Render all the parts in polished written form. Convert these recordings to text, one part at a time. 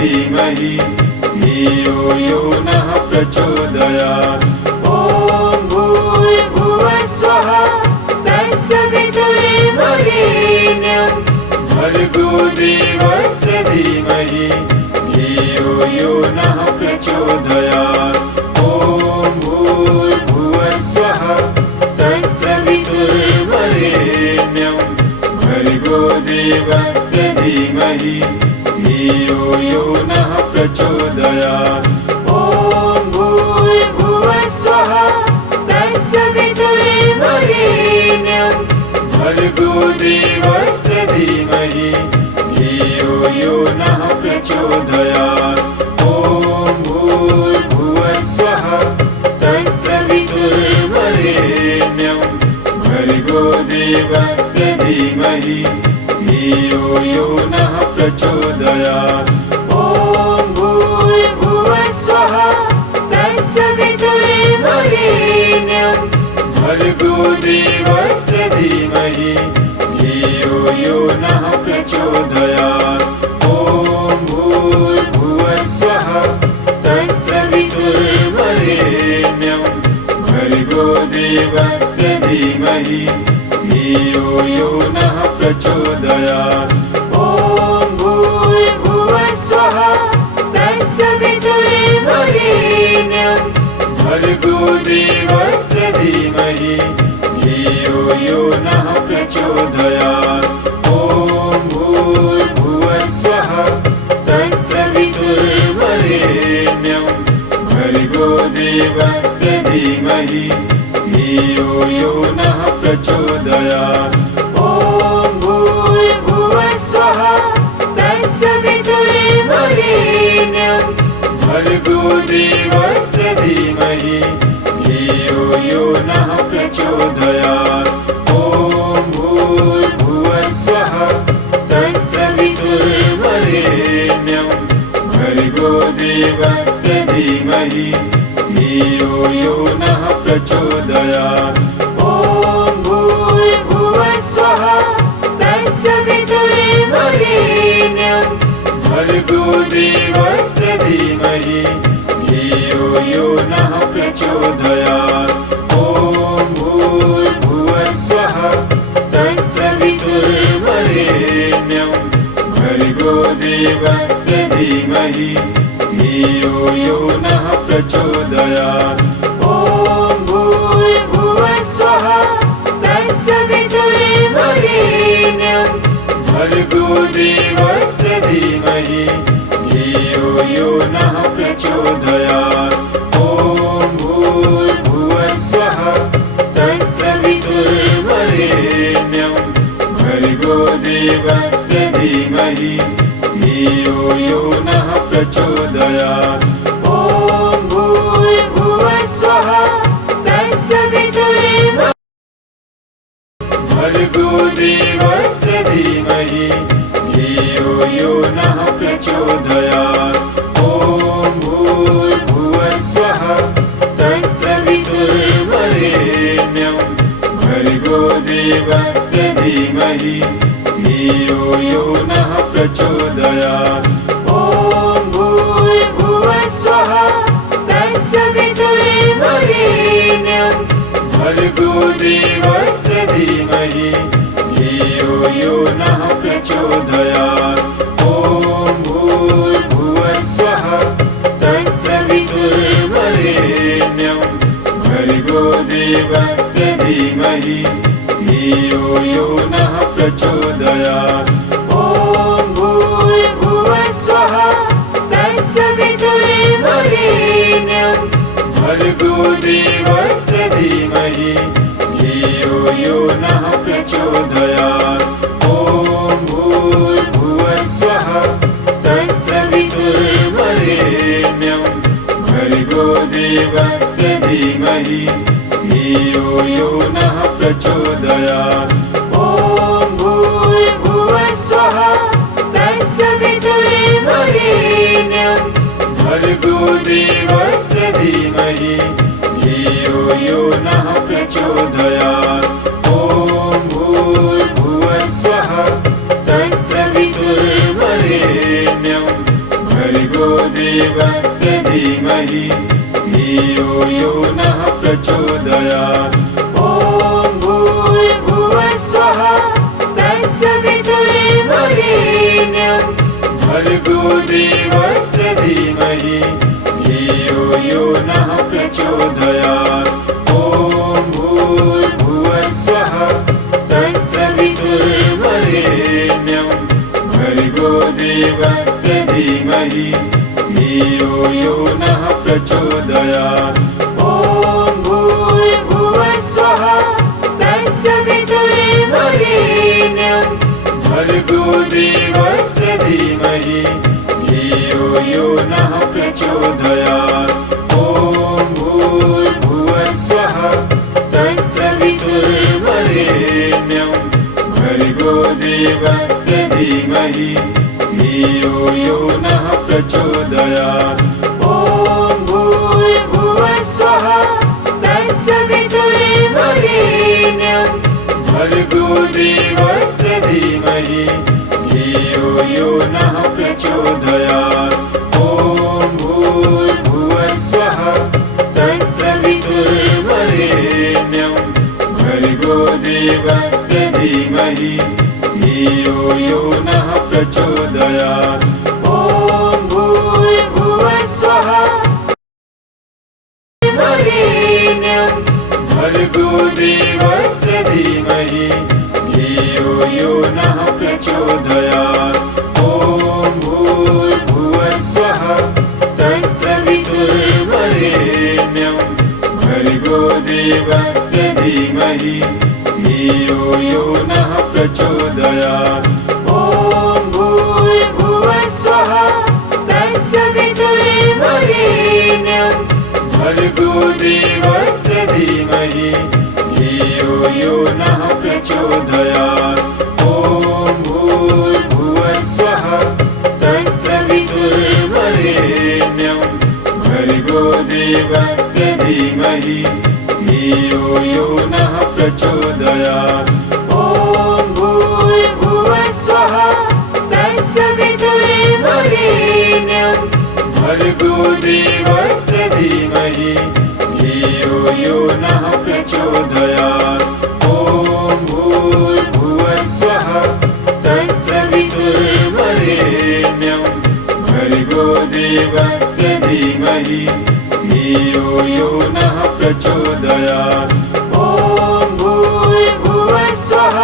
धीमहि धियो यो नः प्रचोदयात्। ॐ भूर्भुवः स्वः तत्सवितुर्वरेण्यं भर्गो देवस्य धीमहि धियो यो नः प्रचोदयात्। ॐ भूर्भुवः स्वः तत्सवितुर्वरेण्यं भर्गो देवस्य धीमहि धियो यो नः प्रचोदयात्। ॐ भूर्भुवः स्वः तत्सवितुर्वरेण्यं भर्गो देवस्य धीमहि धियो यो नः प्रचोदयात्। ॐ भूर्भुवः स्वः तत्सवितुर्वरेण्यं भर्गो देवस्य धीमहि धियो यो नः प्रचोदयात्। ॐ भूर्भुवः स्वः तत्सवितुर्वरेण्यं भर्गो देवस्य धीमहि धियो यो नः प्रचोदयात्। ॐ भूर्भुवः स्वः तत्सवितुर्वरेण्यं भर्गो देवस्य धीमहि धियो यो नः प्रचोदयात्। ॐ भूर्भुवः स्वः तत्सवितुर्वरेण्यं भर्गो देवस्य धीमहि धियो यो नः प्रचोदयात्। ॐ भूर्भुवः स्वः तत्सवितुर्वरेण्यं भर्गो देवस्य धीमहि धियो यो नः प्रचोदयात्। ॐ भूर्भुवः स्वः तत्सवितुर्वरेण्यं भर्गो देवस्य धीमहि धियो यो नः प्रचोदयात्। ॐ भूर्भुवः स्वः तत्सवितुर्वरेण्यं भर्गो देवस्य धीमहि धियो यो नः प्रचोदयात्। ॐ भूर्भुवः स्वः तत्सवितुर्वरेण्यं भर्गो देवस्य धीमहि धियो यो नः प्रचोदयात्। ॐ भूर्भुवः स्वः तत्सवितुर्वरेण्यं भर्गो देवस्य धीमहि धियो यो नः प्रचोदयात्। ॐ भूर्भुवः स्वः तत्सवितुर्वरेण्यं भर्गो देवस्य धीमहि धियो यो नः प्रचोदयात्। ॐ भूर्भुवः स्वः तत्सवितुर्वरेण्यं भर्गो देवस्य धीमहि धियो यो नः प्रचोदयात्। ॐ भूर्भुवः स्वः तत्सवितुर्वरेण्यं भर्गो देवस्य धीमहि धियो यो नः प्रचोदयात्। ॐ भूर्भुवः स्वः तत्सवितुर्वरेण्यं भर्गो देवस्य धीमहि धियो यो नः प्रचोदयात्। ॐ भूर्भुवः स्वः तत्सवितुर्वरेण्यं भर्गो देवस्य धीमहि धियो यो नः प्रचोदयात्। ॐ भूर्भुवः स्वः तत्सवितुर्वरेण्यं भर्गो देवस्य धीमहि धियो यो नः प्रचोदयात्। ॐ भूर्भुवः स्वः तत्सवितुर्वरेण्यं भर्गो देवस्य धीमहि धियो यो नः प्रचोदयात्। ॐ भूर्भुवः स्वः तत्सवितुर्वरेण्यं भर्गो देवस्य धीमहि धियो यो नः प्रचोदयात्। ॐ भूर्भुवः स्वः तत्सवितुर्वरेण्यं भर्गो देवस्य धीमहि धियो यो नः प्रचोदयात्। ॐ भूर्भुवः स्वः तत्सवितुर्वरेण्यं धियो यो नः प्रचोदयात्। ॐ भूर्भुवस्वः तत्सवितुर्वरेण्यं भर्गो देवस्य धीमहि धियो यो नः प्रचोदयात्। ॐ भूर्भुवस्वः तत्सवितुर्वरेण्यं भर्गो देवस्य धीमहि धियो यो नः प्रचोदयात्। ॐ भूर्भुवस्वः तत्सवितुर्वरेण्यं भर्गो देवस्य धीमहि धियो यो नः प्रचोदयात्। ॐ भूर्भुवस्वः तत्सवितुर्वरेण्यं भर्गो देवस्य धीमहि धियो यो नः प्रचोदयात्। ॐ भूर्भुवस्वः तत्सवितुर्वरेण्यं भर्गो देवस्य धीमहि धियो यो नः प्रचोदयात्। ॐ भूर्भुवस्वः तत्सवितुर्वरेण्यं भर्गो देवस्य धीमहि धियो यो नः प्रचोदयात्। ॐ भूर्भुवस्वः तत्सवितुर्वरेण्यं भर्गो देवस्य धीमहि धियो यो नः प्रचोदयात्। ॐ भूर्भुवस्वः तत्सवितुर्वरेण्यं भर्गो देवस्य धीमहि धियो यो नः प्रचोदयात्। ॐ भूर्भुवस्वः तत्सवितुर्वरेण्यं भर्गो देवस्य धीमहि धियो यो नः प्रचोदयात्। ॐ भूर्भुवस्वः तत्सवितुर्वरेण्यं भर्गो देवस्य धीमहि धियो यो नः प्रचोदयात्। ॐ भूर्भुवस्वः तत्सवितुर्वरेण्यं भर्गो देवस्य धीमहि धियो यो नः प्रचोदयात्। ॐ भूर्भुवस्वः तत्सवितुर्वरेण्यं भर्गो देवस्य धीमहि धियो यो नः प्रचोदयात्। ॐ भूर्भुवस्वः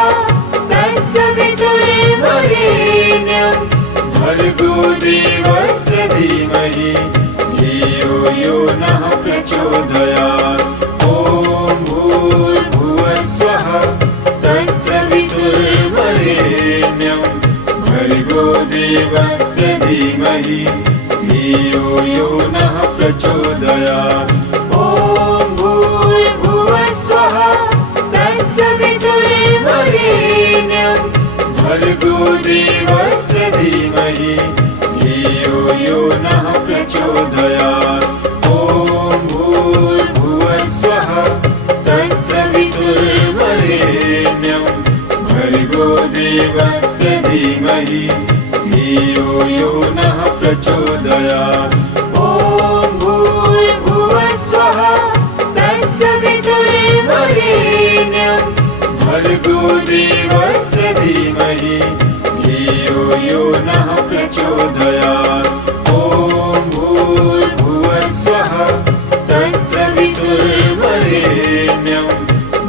तत्सवितुर्वरेण्यं भर्गो देवस्य धीमहि धियो यो नः प्रचोदयात्। ॐ भूर्भुवस्वः तत्सवितुर्वरेण्यं भर्गो देवस्य धीमहि धियो यो नः प्रचोदयात्। ॐ भूर्भुवस्वः तत्सवितुर्वरेण्यं भर्गो देवस्य धीमहि धियो यो नः प्रचोदयात्। ॐ भूर्भुवस्वः तत्सवितुर्वरेण्यं भर्गो देवस्य धीमहि धियो यो नः प्रचोदयात्। ॐ भूर्भुवस्वः तत्सवितुर्वरेण्यं भर्गो देवस्य धीमहि धियो यो नः प्रचोदयात्। ॐ भूर्भुवस्वः तत्सवितुर्वरेण्यं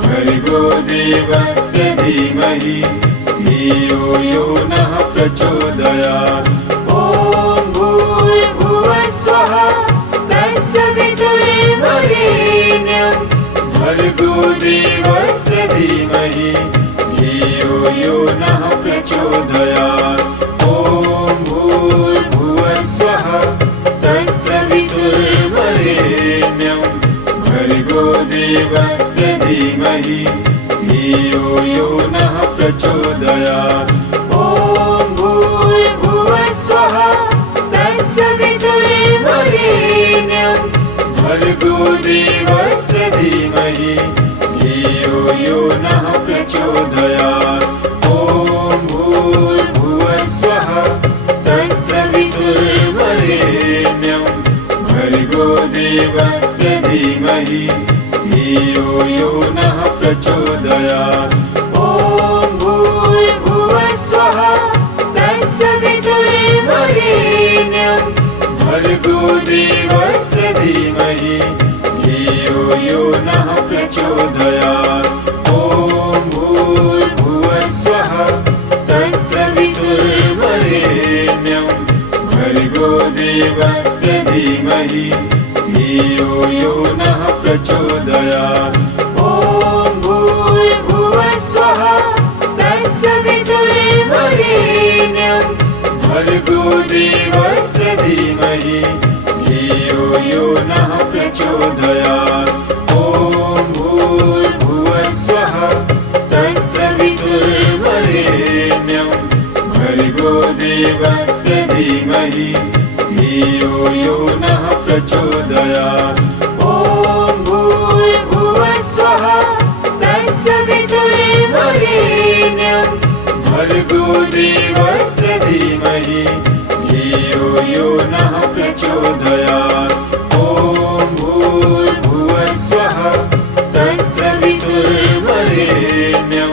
भर्गो देवस्य धीमहि धियो यो नः प्रचोदयात्। ॐ भूर्भुवस्वः तत्सवितुर्वरेण्यं भर्गो देवस्य धीमहि धियो यो नः प्रचोदयात्। ॐ भूर्भुवस्वः तत्सवितुर्वरेण्यं भर्गो देवस्य धीमहि धियो यो नः प्रचोदयात्। ॐ भूर्भुवस्वः तत्सवितुर्वरेण्यं भर्गो देवस्य धीमहि धियो यो नः प्रचोदयात्। ॐ भूर्भुवस्वः तत्सवितुर्वरेण्यं भर्गो देवस्य धीमहि धीमहि धियो यो नः प्रचोदयात्। ॐ भूर्भुवः स्वः तत्सवितुर्वरेण्यं भर्गो देवस्य धीमहि धियो यो नः प्रचोदयात्। ॐ भूर्भुवः स्वः तत्सवितुर्वरेण्यं भर्गो देवस्य धीमहि धियो यो नः प्रचोदयात्। ॐ भूर्भुवः स्वः तत्सवितुर्वरेण्यं भर्गो देवस्य धीमहि धियो यो नः प्रचोदयात्। ॐ भूर्भुवः स्वः तत्सवितुर्वरेण्यं भर्गो देवस्य धीमहि धियो यो नः प्रचोदयात्। ॐ भूर्भुवः स्वः तत्सवितुर्वरेण्यं भर्गो देवस्य धीमहि धियो यो नः प्रचोदयात्। ॐ भूर्भुवः स्वः तत्सवितुर्वरेण्यं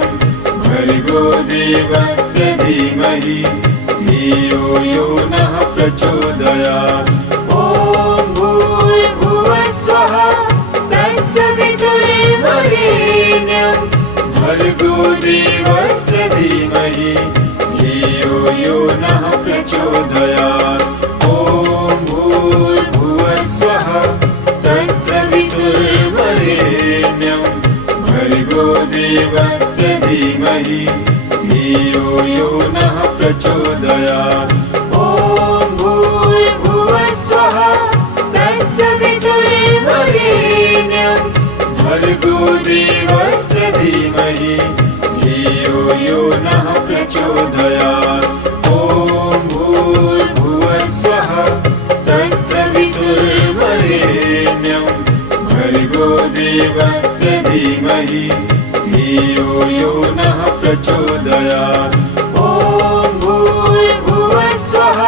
भर्गो देवस्य धीमहि धियो यो नः प्रचोदयात्। ॐ भूर्भुवः स्वः तत्सवितुर्वरेण्यं भर्गो देवस्य धीमहि धियो यो नः प्रचोदयात्। ॐ भूर्भुवः स्वः तत्सवितुर्वरेण्यं भर्गो देवस्य धीमहि धियो यो नः प्रचोदयात्। ॐ भूर्भुवः स्वः तत्सवितुर्वरेण्यं भर्गो देवस्य धीमहि धियो यो नः प्रचोदयात्। ॐ भूर्भुवः स्वः तत्सवितुर्वरेण्यं भर्गो देवस्य धीमहि धियो यो नः प्रचोदयात्। ॐ भूर्भुवः स्वः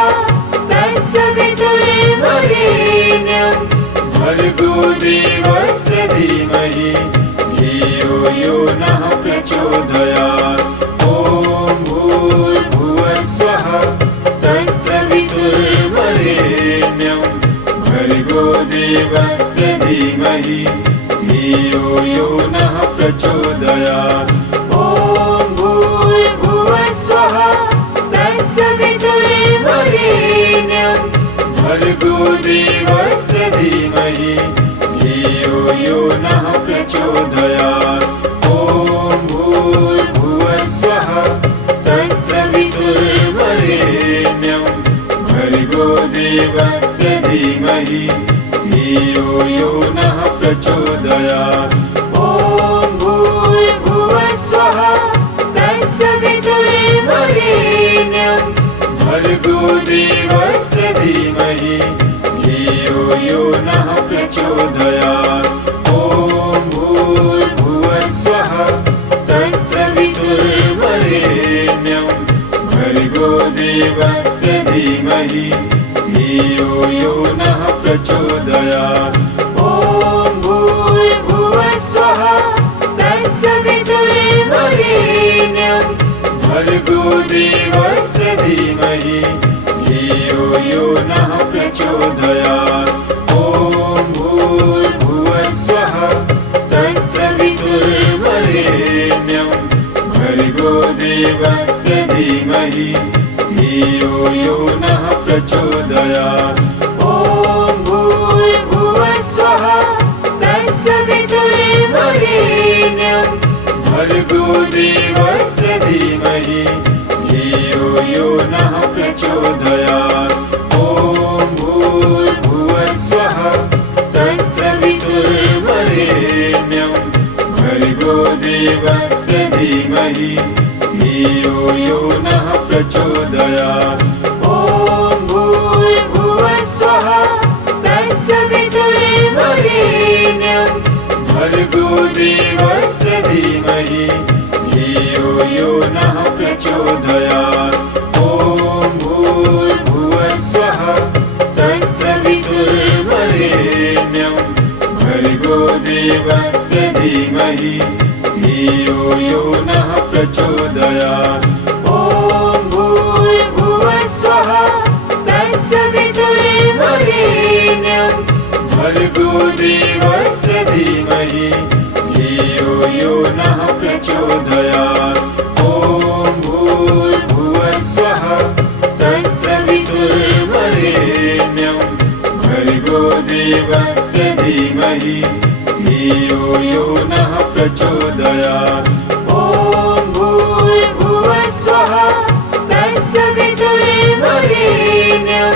तत्सवितुर्वरेण्यं भर्गो देवस्य धीमहि धियो यो नः प्रचोदयात्। ॐ भूर्भुवः स्वः तत्सवितुर्वरेण्यं भर्गो देवस्य धीमहि धियो यो नः प्रचोदयात्। ॐ भूर्भुवः स्वः तत्सवितुर्वरेण्यं भर्गो देवस्य धीमहि धियो यो नः प्रचोदयात्। ॐ भूर्भुवः स्वः तत्सवितुर्वरेण्यं भर्गो देवस्य धीमहि धियो यो नः प्रचोदयात्। ॐ भूर्भुवः स्वः तत्सवितुर्वरेण्यं भर्गो देवस्य धीमहि धियो यो नः प्रचोदयात्। ॐ भूर्भुवः स्वः तत्सवितुर्वरेण्यं भर्गो देवस्य धीमहि धियो यो नः प्रचोदयात्। ॐ भूर्भुवः स्वः तत्सवितुर्वरेण्यं भर्गो देवस्य धीमहि धियो यो नः प्रचोदयात्। ॐ भूर्भुवः स्वः तत्सवितुर्वरेण्यं भर्गो देवस्य धीमहि धियो यो नः प्रचोदयात्। ॐ भूर्भुवः स्वः तत्सवितुर्वरेण्यं भर्गो देवस्य धीमहि धियो यो नः प्रचोदयात्। ॐ भूर्भुवः स्वः तत्सवितुर्वरेण्यं भर्गो देवस्य धीमहि धियो यो नः प्रचोदयात्। ॐ भूर्भुवः स्वः तत्सवितुर्वरेण्यं भर्गो देवस्य धीमहि धियो यो नः प्रचोदयात्। ॐ भूर्भुवः स्वः तत्सवितुर्वरेण्यं भर्गो भर्गो देवस्य धीमहि धियो यो नः प्रचोदयात्। ॐ भूर्भुवः स्वः तत्सवितुर्वरेण्यं भर्गो देवस्य धीमहि धियो यो नः प्रचोदयात्। ॐ भूर्भुवः स्वः तत्सवितुर्वरेण्यं भर्गो देवस्य धीमहि धियो यो नः प्रचोदयात्। ॐ भूर्भुवः स्वः तत्सवितुर्वरेण्यं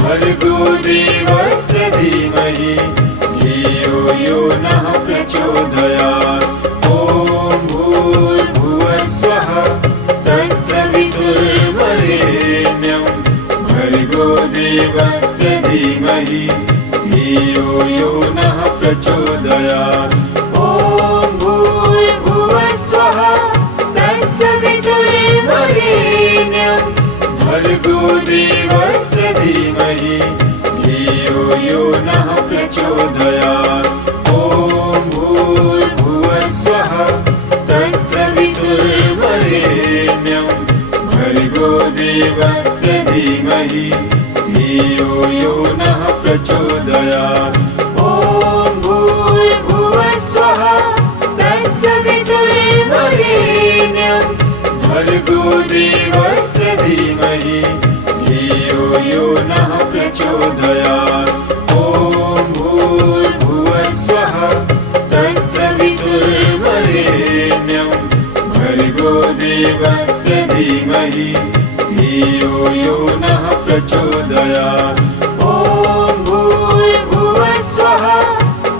भर्गो देवस्य धीमहि धियो यो नः प्रचोदयात्। ॐ भूर्भुवः स्वः तत्सवितुर्वरेण्यं भर्गो देवस्य धीमहि धियो यो नः प्रचोदयात्। ॐ भूर्भुवः स्वः तत्सवितुर्वरेण्यं भर्गो देवस्य धीमहि धियो यो नः प्रचोदयात्। ॐ भूर्भुवः स्वः तत्सवितुर्वरेण्यं भर्गो देवस्य धीमहि धियो यो नः प्रचोदयात्। ॐ भूर्भुवः स्वः तत्सवितुर्वरेण्यं भर्गो देवस्य धीमहि धियो यो नः प्रचोदयात्। ॐ भूर्भुवः स्वः तत्सवितुर्वरेण्यं भर्गो देवस्य धीमहि धियो यो नः प्रचोदयात्। ॐ भूर्भुवः स्वः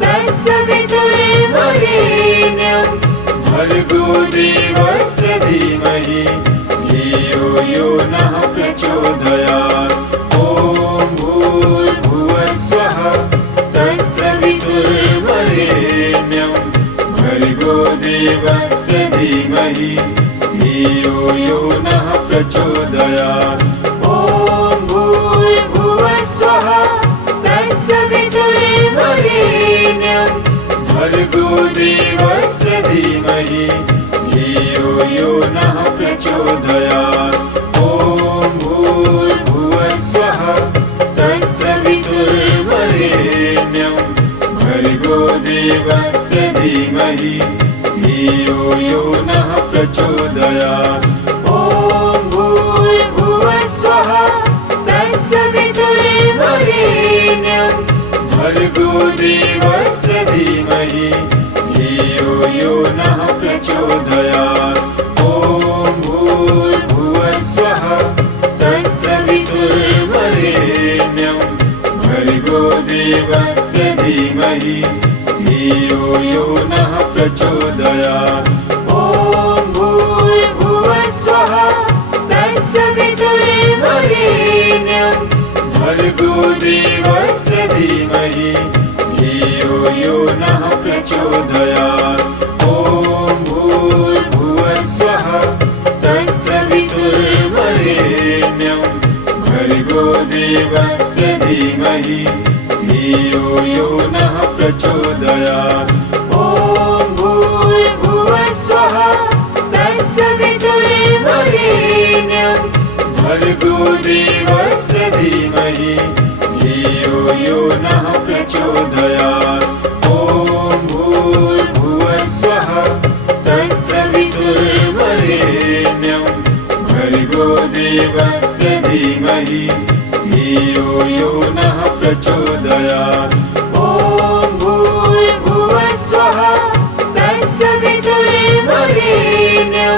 तत्सवितुर्वरेण्यं भर्गो देवस्य धीमहि धियो यो नः प्रचोदयात्। ॐ भूर्भुवः स्वः तत्सवितुर्वरेण्यं भर्गो देवस्य धीमहि धियो यो नः प्रचोदयात्। ॐ भूर्भुवः स्वः तत्सवितुर्वरेण्यं भर्गो देवस्य धीमहि धियो यो नः प्रचोदयात्। ॐ भूर्भुवः स्वः तत्सवितुर्वरेण्यं भर्गो देवस्य धीमहि धियो यो नः प्रचोदयात्। ॐ भूर्भुवः स्वः तत्सवितुर्वरेण्यं भर्गो देवस्य धीमहि धियो यो नः प्रचोदयात्। ॐ भूर्भुवः स्वः तत्सवितुर्वरेण्यं भर्गो देवस्य धीमहि धियो यो नः प्रचोदयात्। ॐ भूर्भुवः स्वः तत्सवितुर्वरेण्यं भर्गो देवस्य धीमहि धियो यो नः प्रचोदयात्। ॐ भूर्भुवः स्वः तत्सवितुर्वरेण्यं भर्गो देवस्य धीमहि धियो यो नः प्रचोदयात्। ॐ भूर्भुवः स्वः तत्सवितुर्वरेण्यं भर्गो देवस्य धीमहि धियो यो नः प्रचोदयात्। ॐ भूर्भुवः स्वः तत्सवितुर्वरेण्यं भर्गो देवस्य धीमहि धियो यो नः प्रचोदयात्। ॐ भूर्भुवः स्वः तत्सवितुर्वरेण्यं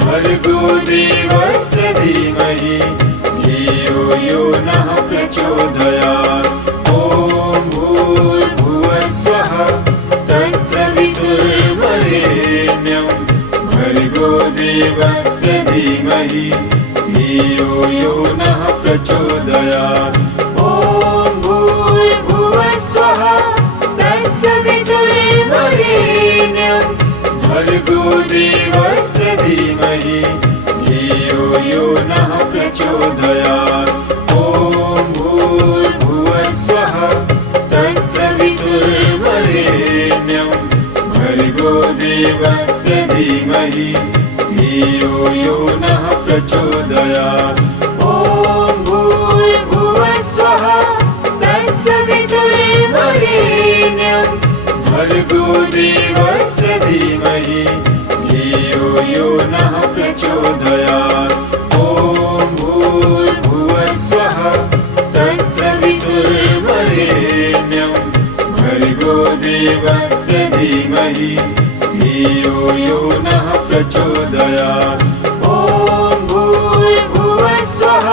भर्गो देवस्य धीमहि धियो यो नः प्रचोदयात्। ॐ भूर्भुवः स्वः तत्सवितुर्वरेण्यं भर्गो देवस्य धीमहि धियो यो नः प्रचोदयात्। ॐ भूर्भुवः स्वः तत्सवितुर्वरेण्यं भर्गो देवस्य धीमहि धियो यो नः प्रचोदयात्। ॐ भूर्भुवः स्वः तत्सवितुर्वरेण्यं देवस्य धीमहि धियो यो नः प्रचोदयात्। ॐ भूर्भुवः स्वः तत्सवितुर्वरेण्यं भर्गो देवस्य धीमहि धियो यो नः प्रचोदयात्। ॐ भूर्भुवः स्वः तत्सवितुर्वरेण्यं भर्गो देवस्य धीमहि धियो यो नः प्रचोदयात्। ॐ भूर्भुवः स्वः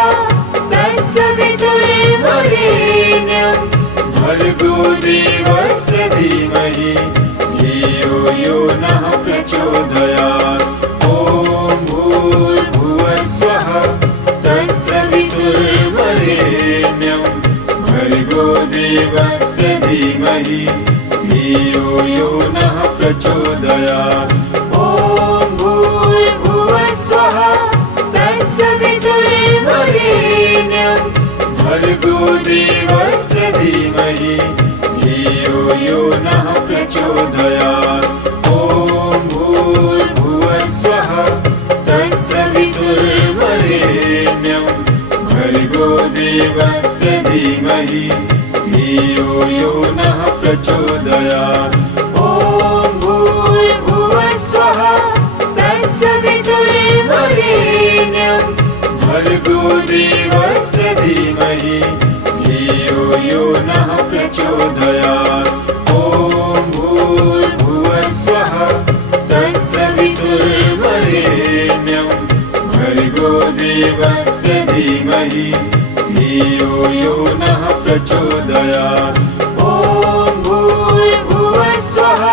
तत्सवितुर्वरेण्यं भर्गो देवस्य धीमहि धियो यो नः प्रचोदयात्। ॐ भूर्भुवः स्वः तत्सवितुर्वरेण्यं भर्गो देवस्य धीमहि धियो यो नः प्रचोदयात्। ॐ भूर्भुवः स्वः तत्सवितुर्वरेण्यं भर्गो देवस्य धीमहि धियो यो नः प्रचोदयात्। ॐ भूर्भुवः स्वः तत्सवितुर्वरेण्यं भर्गो देवस्य धीमहि धियो यो नः प्रचोदयात्। ॐ भूर्भुवः स्वः तत्सवितुर्वरेण्यं भर्गो देवस्य धीमहि धियो यो नः प्रचोदयात्। ॐ भूर्भुवः स्वः तत्सवितुर्वरेण्यं भर्गो देवस्य धीमहि धियो यो नः प्रचोदयात्। ॐ भूर्भुवः स्वः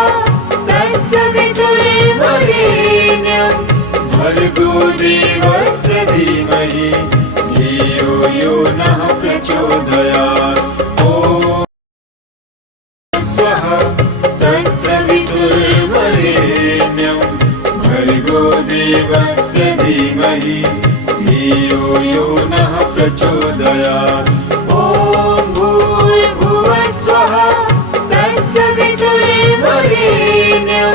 तत्सवितुर्वरेण्यं भर्गो देवस्य धीमहि धियो यो नः प्रचोदयात्। ॐ स्वः तत्सवितुर्वरेण्यं भर्गो देवस्य धीमहि धियो यो नः प्रचोदयात्। ॐ भूर्भुवः स्वः तत्सवितुर्वरेण्यं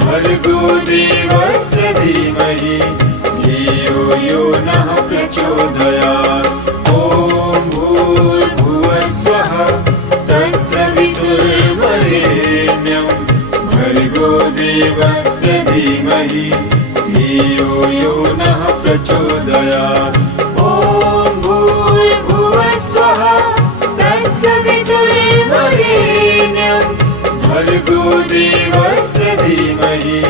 भर्गो देवस्य धीमहि धियो यो नः प्रचोदयात्। ॐ भूर्भुवः स्वः तत्सवितुर्वरेण्यं भर्गो देवस्य धीमहि धियो यो नः प्रचोदयात्। ॐ भूर्भुवः स्वः तत्सवितुर्वरेण्यं भर्गो देवस्य धीमहि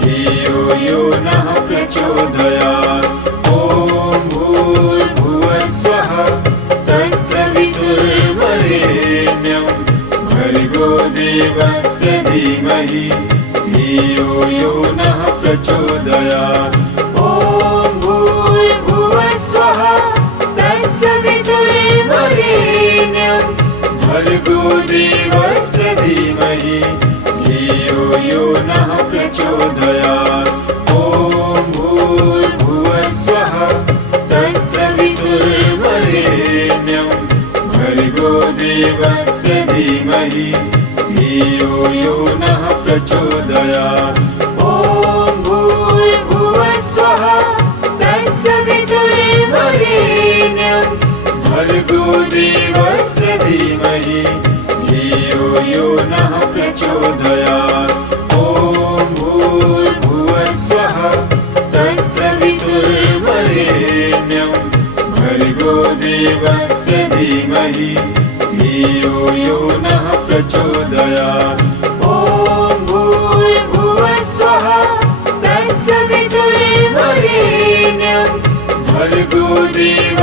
धियो यो नः प्रचोदयात्। ॐ भूर्भुवः स्वः तत्सवितुर्वरेण्यं भर्गो देवस्य धीमहि धियो यो नः प्रचोदयात्। ॐ भूर्भुवः स्वः तत्सवितुर्वरेण्यं भर्गो देवस्य धीमहि धियो यो नः प्रचोदयात्। ॐ भूर्भुवः स्वः तत्सवितुर्वरेण्यं भर्गो देवस्य धीमहि धियो यो नः प्रचोदयात्। ॐ भूर्भुवः स्वः तत्सवितुर्वरेण्यं भर्गो देवस्य धीमहि धियो यो नः प्रचोदयात्। ॐ भूर्भुवः स्वः तत्सवितुर्वरेण्यं भर्गो देवस्य धीमहि धियो यो नः प्रचोदयात्। ॐ भूर्भुवः स्वः तत्सवितुर्वरेण्यं भर्गो देवस्य